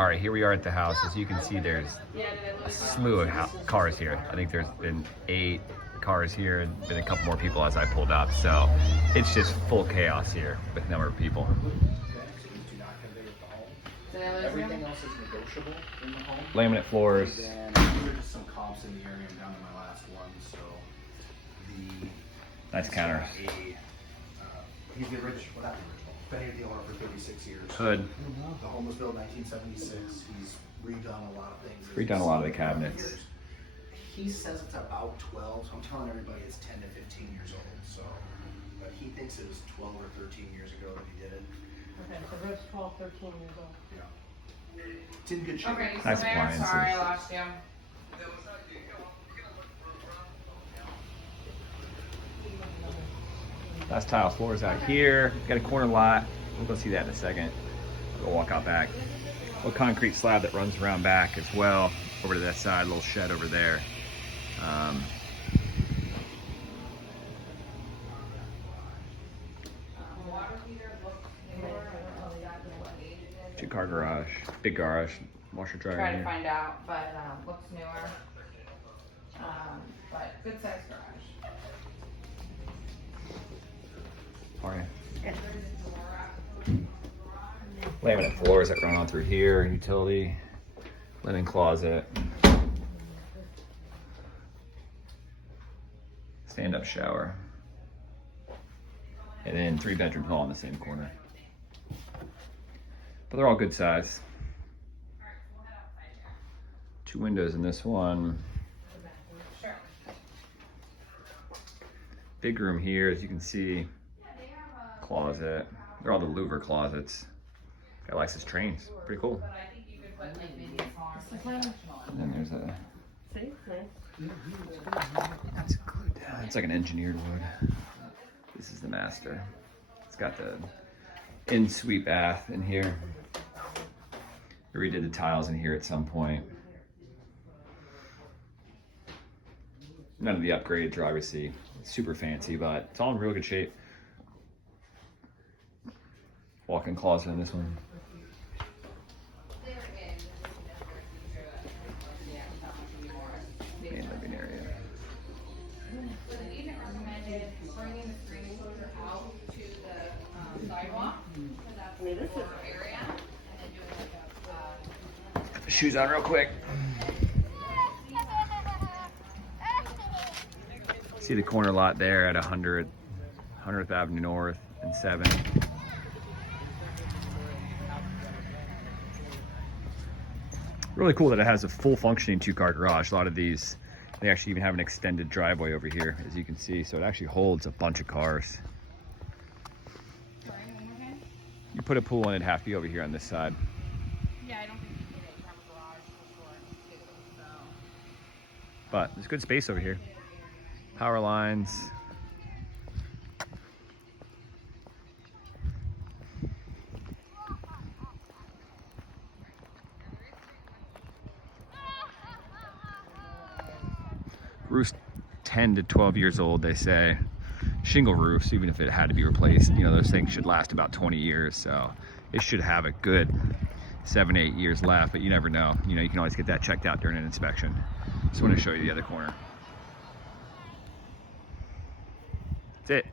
All right, here we are at the house. As you can see, there's a slew of cars here. I think there's been 8 cars here and been a couple more people as I pulled up. So it's just full chaos here with a number of people. Everything else is negotiable in the home. Laminate floors. And then these are just some comps in the area. I'm down to my last one. So Nice counters. He's the original. Well, not the original. Been here the owner for 36 years. Hood. The home was built in 1976. He's redone a lot of things. Redone a lot of the cabinets. He says it's about 12. So I'm telling everybody it's 10 to 15 years old. So, but he thinks it was 12 or 13 years ago that he did it. Okay, so that's 12, 13 years old. Yeah. It's in good shape. Okay, so Nice there, appliances. sorry I lost you. Last tile floors out here. Got a corner lot. We'll go see that in a second. We'll walk out back. A little concrete slab that runs around back as well. Over to that side, a little shed over there. 2-car garage, big garage, washer dryer. Try in to here. find out, but looks newer. But good sized garage. All right. Laminate floors that run on through here, utility, linen closet, stand-up shower, and then 3 bedrooms all in the same corner. But they're all good size. 2 windows in this one. Sure. Big room here, as you can see. Closet. They're all the louver closets. Guy likes his trains. Pretty cool. But I think you could put like maybe a smaller sectional. And then there's a. See, That's glued down. It's like an engineered wood. This is the master. It's got the in-suite bath in here. I redid the tiles in here at some point. None of the upgrades are obviously super fancy, but it's all in real good shape. Walk-in closet in this one. Main living area. So the agent recommended bringing the screen enclosure out to the sidewalk, because that's the core area, and then doing like a, Put the shoes on real quick. See the corner lot there at 100th Avenue North and 7th. Really cool that it has a full functioning 2-car garage. A lot of these, they actually even have an extended driveway over here, as you can see. So it actually holds a bunch of cars. sorry, one more time? You put a pool in, it'd have to be over here on this side. Yeah, I don't think you need it. You have a garage for sure, too, so. But there's good space over here. Power lines. Roof's 10 to 12 years old, they say. Shingle roofs, even if it had to be replaced, you know, those things should last about 20 years. So it should have a good 7-8 years left, but you never know. You know, you can always get that checked out during an inspection. Just want to show you the other corner. That's it.